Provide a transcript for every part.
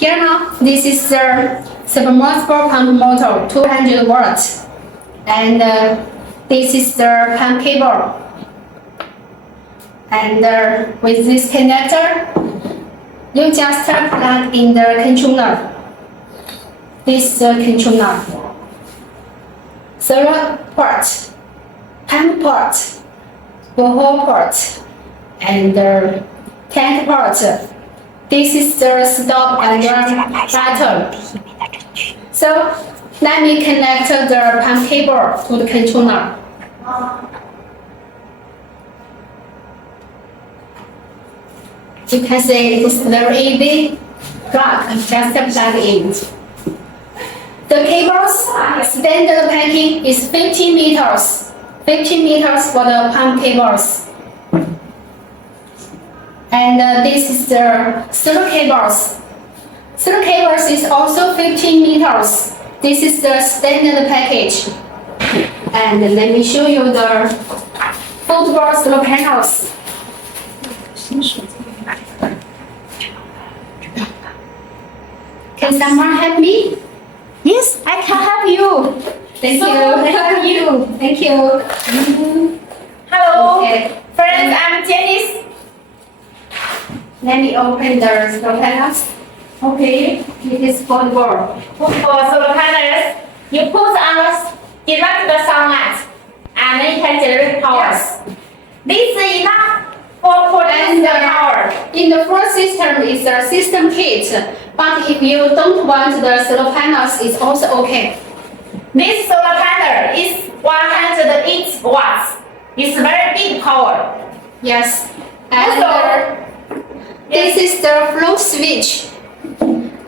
Here now, this is the submersible pump motor, 200 watts. And this is the pump cable. And with this connector, you just plug in the controller. This is the controller. Solar port, pump port, borehole port, and tank port. This is the stop and run button. So let me connect the pump cable to the controller. You can see it's very easy. Just plug in. The cable's standard packing is 50 meters. 50 meters for the pump cables. And this is the through cables. Through cables is also 15 meters. This is the standard package. And let me show you the football solar panels. Can someone help me? Yes, I can help you. Thank you. Thank you. Hello, Okay. friends. I'm Janice. Let me open the solar panels. Okay. It is football. For solar panels, you put on direct sunlight, and it can generate power. This is enough for producing the power. In the first system is the system kit, but if you don't want the solar panels, it's also okay. This solar panel is 108 watts. It's very big power. Yes. And Also, this is the flow switch.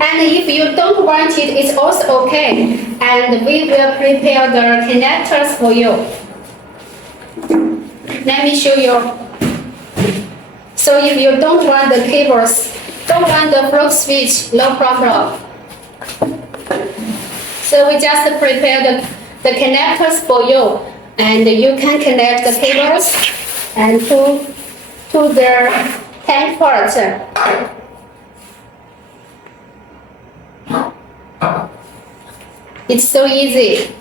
And if you don't want it, it's also okay. And we will prepare the connectors for you. Let me show you. So if you don't want the cables, don't want the flow switch, no problem. So we just prepare the connectors for you. And you can connect the cables and to the tank port. It's so easy.